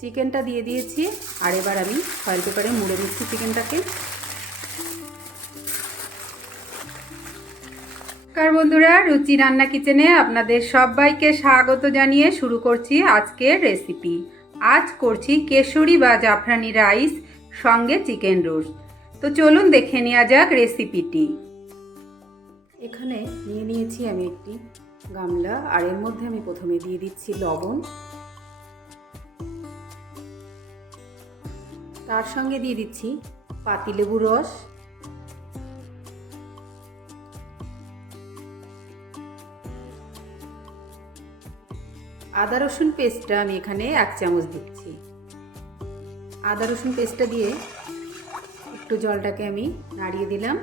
চিকেনটা দিয়ে দিয়েছি, আর এবার আমি ফয়েল পেপারে মুড়ে নিচ্ছি চিকেনটাকে। নমস্কার বন্ধুরা, রুচি রান্না কিচেনে আপনাদের সবাইকে স্বাগত জানিয়ে শুরু করছি আজকের রেসিপি। আজ করছি কেশরি বা জাফরানি রাইস, সঙ্গে চিকেন রোস্ট। তো চলুন দেখে নেওয়া যাক রেসিপিটি। এখানে নিয়ে নিয়েছি আমি একটি গামলা, আর এর মধ্যে আমি প্রথমে দিয়ে দিচ্ছি লবণ। তার সঙ্গে দিয়ে দিচ্ছি পাতিলেবু রস। আদা রসুন পেস্টটা আমি এখানে এক চামচ দিচ্ছি। আদা রসুন পেস্টটা দিয়ে একটু জলটাকে আমি নাড়িয়ে দিলাম।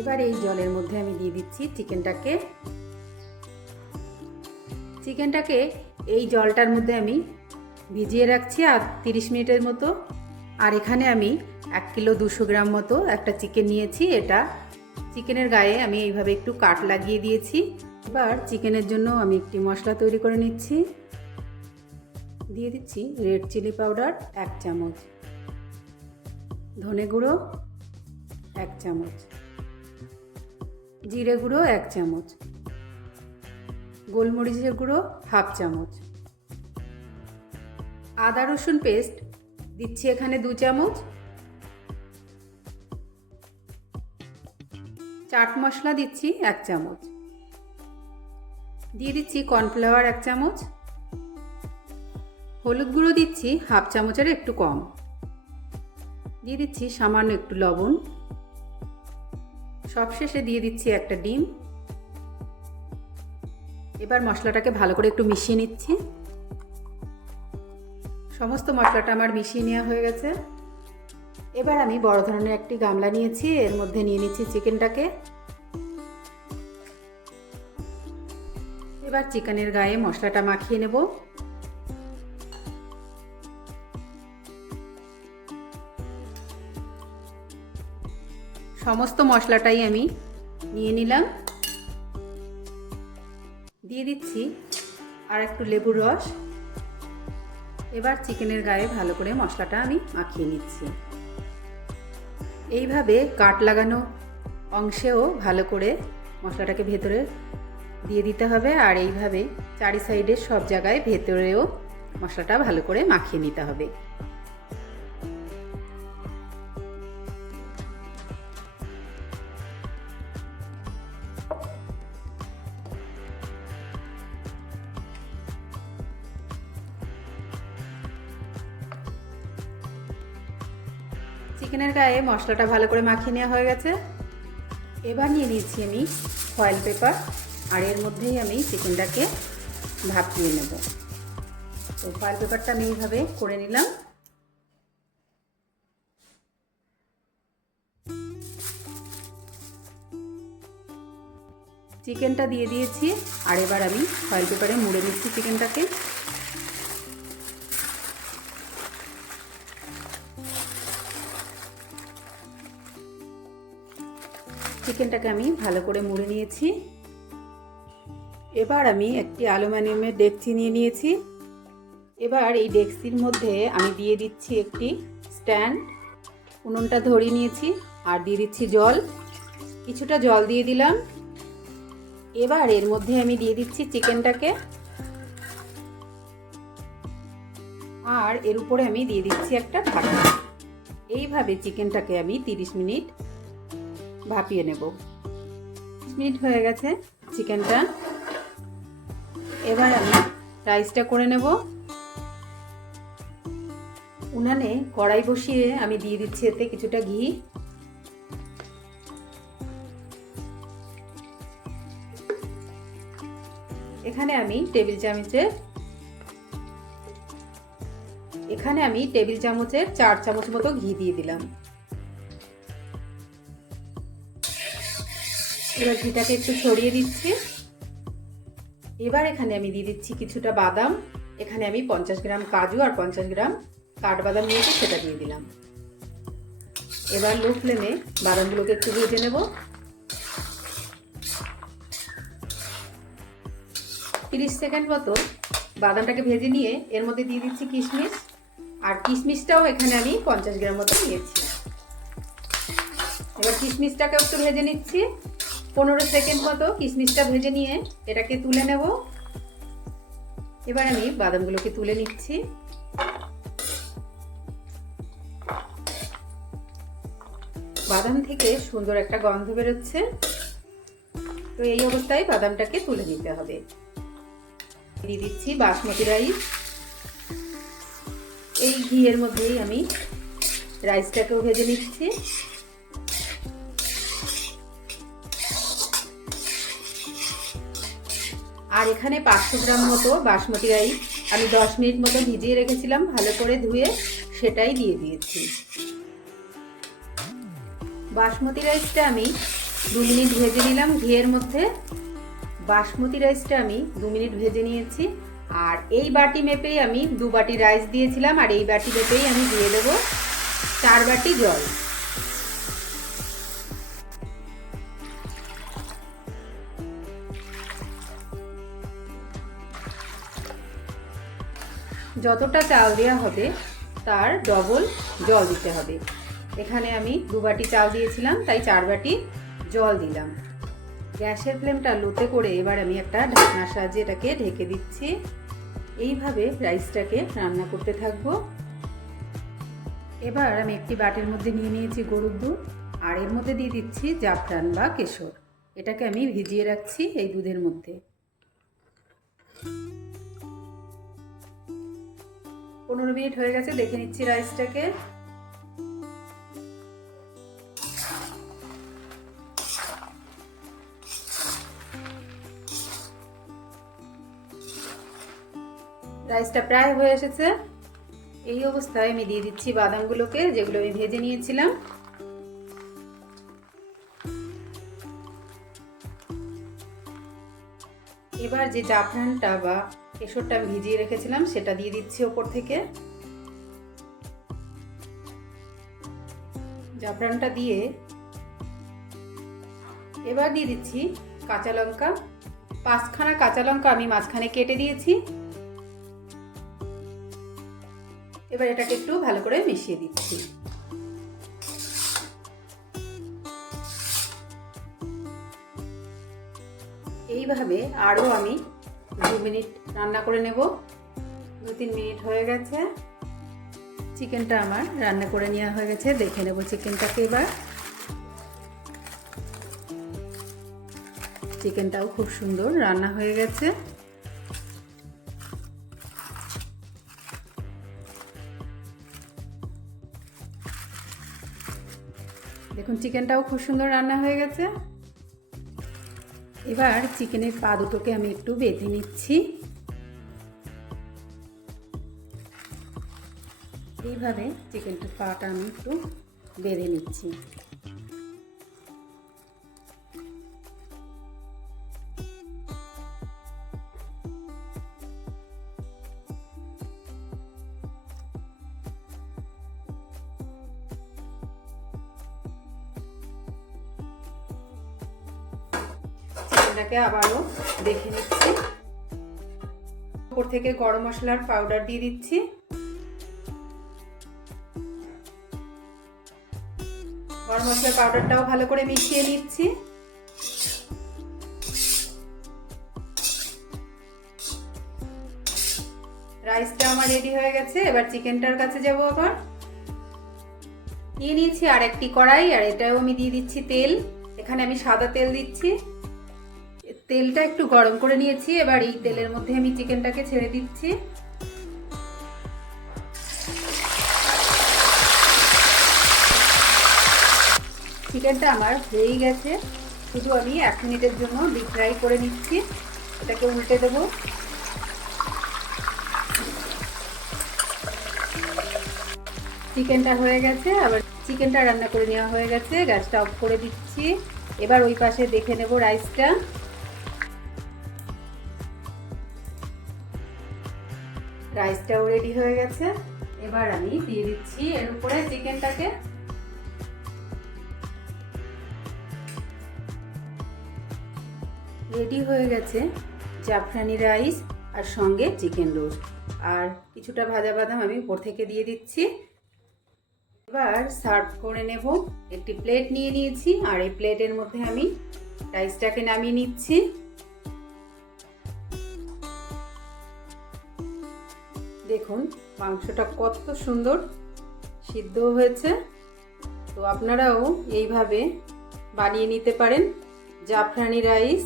এবার এই জলের মধ্যে আমি দিয়ে দিচ্ছি চিকেনটাকে। চিকেনটাকে এই জলটার মধ্যে আমি ভিজিয়ে রাখছি আর তিরিশ মিনিটের মতো। আর এখানে আমি এক কিলো দুশো গ্রাম মতো একটা চিকেন নিয়েছি। এটা চিকেনের গায়ে আমি এইভাবে একটু কাট লাগিয়ে দিয়েছি। এবার চিকেনের জন্য আমি একটি মশলা তৈরি করে নিচ্ছি। দিয়ে দিচ্ছি রেড চিলি পাউডার এক চামচ। ধনে গুঁড়ো এক চামচ। জিরে গুঁড়ো এক চামচ। গোলমরিচের গুঁড়ো হাফ চামচ। আদা রসুন পেস্ট দিচ্ছি এখানে দু চামচ। চাট মশলা দিচ্ছি এক চামচ। দিয়ে দিচ্ছি কর্নফ্লাওয়ার এক চামচ। হলুদ গুঁড়ো দিচ্ছি হাফ চামচের একটু কম। দিয়ে দিচ্ছি সামান্য একটু লবণ। সবশেষে দিয়ে দিচ্ছি একটা ডিম। এবার মশলাটাকে ভালো করে একটু মিশিয়ে নিচ্ছি। সমস্ত মশলাটা আমার মিশিয়ে নেওয়া হয়ে গেছে। এবার আমি বড় ধরনের একটি গামলা নিয়েছি, এর মধ্যে নিয়ে নিচ্ছি চিকেনটাকে। এবার চিকেনের গায়ে মশলাটা মাখিয়ে নেব। সমস্ত মশলাটাই আমি নিয়ে নিলাম। দিয়ে দিচ্ছি আর একটু লেবুর রস। এবার চিকেনের গায়ে ভালো করে মশলাটা আমি মাখিয়ে নিচ্ছি। এইভাবে কাট লাগানো অংশেও ভালো করে মশলাটাকে ভেতরে দিয়ে দিতে হবে আর এইভাবে চারি সাইডে সব জায়গায় ভেতরেও মশলাটা ভালো করে মাখিয়ে নিতে হবে। চিকেনের গায়ে মশলাটা ভালো করে মাখিয়ে নেওয়া হয়ে গেছে। এবার নিয়ে নিচ্ছি আমি ফয়েল পেপার আর এর মধ্যেই আমি চিকেনটাকে ভাপিয়ে নেব। তো ফয়েল পেপারটা আমি এইভাবে করে নিলাম। চিকেনটা দিয়ে দিয়েছি, আর এবার আমি ফয়েল পেপারে মুড়ে নিচ্ছি চিকেনটাকে। চিকেনটাকে আমি ভালো করে মুড়ে নিয়েছি। এবার আমি একটি অ্যালুমিনিয়ামের ডেকচি নিয়ে নিয়েছি। এবার এই ডেকচির মধ্যে আমি দিয়ে দিচ্ছি একটি স্ট্যান্ড। উনুনটা ধরিয়ে নিয়েছি আর দিয়ে দিচ্ছি জল। কিছুটা জল দিয়ে দিলাম। এবার এর মধ্যে আমি দিয়ে দিচ্ছি চিকেনটাকে। আর এর উপরে আমি দিয়ে দিচ্ছি একটা ঢাকা এইভাবে চিকেনটাকে আমি তিরিশ মিনিট ভাপিয়ে নেব। মিনিট হয়ে গেছে চিকেনটা। এবার আমি রাইসটা করে নেব। উনানে কড়াই বসিয়ে আমি দিয়ে দিচ্ছি এতে কিছুটা ঘি। এখানে আমি টেবিল চামচের এখানে আমি টেবিল চামচের চার চামচ মতো ঘি দিয়ে দিলাম। এবার ঘিটাকে একটু সরিয়ে দিচ্ছি এবার এখানে আমি দিয়ে দিচ্ছি কিছুটা বাদাম। এখানে আমি পঞ্চাশ গ্রাম কাজু আর পঞ্চাশ গ্রাম কাঠবাদাম নিয়েছি, সেটা দিয়ে দিলাম। এবার লো ফ্লেমে বাদামগুলোকে একটু ভেজে নেব। তিরিশ সেকেন্ড মতো বাদামটাকে ভেজে নিয়ে এর মধ্যে দিয়ে দিচ্ছি কিশমিশ। আর কিশমিশটাও এখানে আমি পঞ্চাশ গ্রাম মতো নিয়েছি। এবার কিশমিশটাকে একটু ভেজে নিচ্ছি। পনেরো সেকেন্ড মতো কিশমিশটা ভেজে নিয়ে এটাকে তুলে নেব। এবার আমি বাদামগুলোকে তুলে নিচ্ছি। বাদাম থেকে সুন্দর একটা গন্ধ বেরোচ্ছে। তো এই অবস্থায় বাদামটাকে তুলে নিতে হবে। দিয়ে দিচ্ছি বাসমতি রাইস। এই ঘিয়ের মধ্যেই আমি রাইসটাকেও ভেজে নিচ্ছি। আর এখানে পাঁচশো গ্রাম মতো বাসমতি রাইস আমি দশ মিনিট মতো ভিজিয়ে রেখেছিলাম, ভালো করে ধুয়ে সেটাই দিয়ে দিয়েছি। বাসমতি রাইসটা আমি দু মিনিট ভেজে নিলাম, ঘিয়ের মধ্যে। বাসমতি রাইসটা আমি দু মিনিট ভেজে নিয়েছি। আর এই বাটি মেপেই আমি দু বাটি রাইস দিয়েছিলাম, আর এই বাটি মেপেই আমি দিয়ে দেবো চার বাটি জল। যতটা চাল দেওয়া হবে, তার ডবল জল দিতে হবে। এখানে আমি দু বাটি চাল দিয়েছিলাম, তাই চার বাটি জল দিলাম। গ্যাসের ফ্লেমটা লোতে করে এবার আমি একটা ঢাকনার সাহায্যে এটাকে ঢেকে দিচ্ছি। এইভাবে রাইসটাকে রান্না করতে থাকব। এবার আমি একটি বাটির মধ্যে নিয়ে নিয়েছি গরুর দুধ, আর এর মধ্যে দিয়ে দিচ্ছি জাফরান বা কেশর। এটাকে আমি ভিজিয়ে রাখছি এই দুধের মধ্যে। পনেরো মিনিট হয়ে গেছে, দেখে নিচ্ছি রাইসটাকে। রাইসটা প্রায় হয়ে এসেছে। এই অবস্থায় আমি দিয়ে দিচ্ছি বাদামগুলোকে, যেগুলো আমি ভেজে নিয়েছিলাম। এবার যে জাফরানটা বা কেশরটা ভিজিয়ে রেখেছিলাম, সেটা দিয়ে দিচ্ছি ওপর থেকে। জাফরানটা দিয়ে এবার দিয়ে দিচ্ছি কাঁচা লঙ্কা। পাঁচখানা কাঁচা লঙ্কা আমি মাঝখানে কেটে দিয়েছি। এবার এটাকে একটু ভালো করে মিশিয়ে দিচ্ছি। এইভাবে আরও আমি দু মিনিট রান্না করে নেব। দু তিন মিনিট হয়ে গেছে। চিকেনটা আমার রান্না করে নেওয়া হয়ে গেছে। দেখে নেব চিকেনটাকে এবার। চিকেনটাও খুব সুন্দর রান্না হয়ে গেছে। দেখুন, চিকেনটাও খুব সুন্দর রান্না হয়ে গেছে। এবার চিকেনের পা দুটোকে আমি একটু বেঁধে নিচ্ছি। এইভাবে চিকেনটার পাটা আমি একটু বেঁধে নিচ্ছি। চিকেনটাকে আবারও দেখে নিচ্ছি। উপর থেকে গরম মশলার পাউডার দিয়ে দিচ্ছি। গরম মশলার পাউডারটাও ভালো করে মিশিয়ে নিচ্ছি। রাইসটা আমার রেডি হয়ে গেছে, এবার চিকেনটার কাছে যাব আবার। নিয়ে নিয়েছি আর একটি কড়াই, আর এটাও আমি দিয়ে দিচ্ছি তেল। এখানে আমি সাদা তেল দিচ্ছি। তেলটা একটু গরম করে নিয়েছি, এবার এই তেলের মধ্যে আমি চিকেনটাকে ছেড়ে দিচ্ছি। চিকেনটা আমার হয়েই গেছে, শুধু আমি এক মিনিটের জন্য ডিপ ফ্রাই করে নিচ্ছি, এটাকে উল্টে দেবো। চিকেনটা হয়ে গেছে, আবার চিকেনটা রান্না করে নেওয়া হয়ে গেছে, গ্যাসটা অফ করে দিচ্ছি। এবার ওই পাশে দেখে নেব রাইসটা রাইসটাও রেডি হয়ে গেছে। এবার আমি দিয়ে দিচ্ছি এর উপরে চিকেনটাকে। রেডি হয়ে গেছে জাফরানি রাইস আর সঙ্গে চিকেন রোস্ট। আর কিছুটা ভাজা বাদাম আমি উপর থেকে দিয়ে দিচ্ছি। এবার সার্ভ করে নেব। একটি প্লেট নিয়ে নিয়েছি আর এই প্লেটের মধ্যে আমি রাইসটাকে নামিয়ে নিচ্ছি। দেখুন, মাংসটা কত সুন্দর সিদ্ধ হয়েছে। তো আপনারাও এইভাবে বানিয়ে নিতে পারেন, জাফরানি রাইস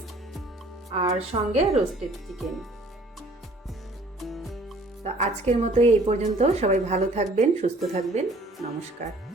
আর সঙ্গে রোস্টেড চিকেন। তা আজকের মতো এই পর্যন্ত। সবাই ভালো থাকবেন, সুস্থ থাকবেন। নমস্কার।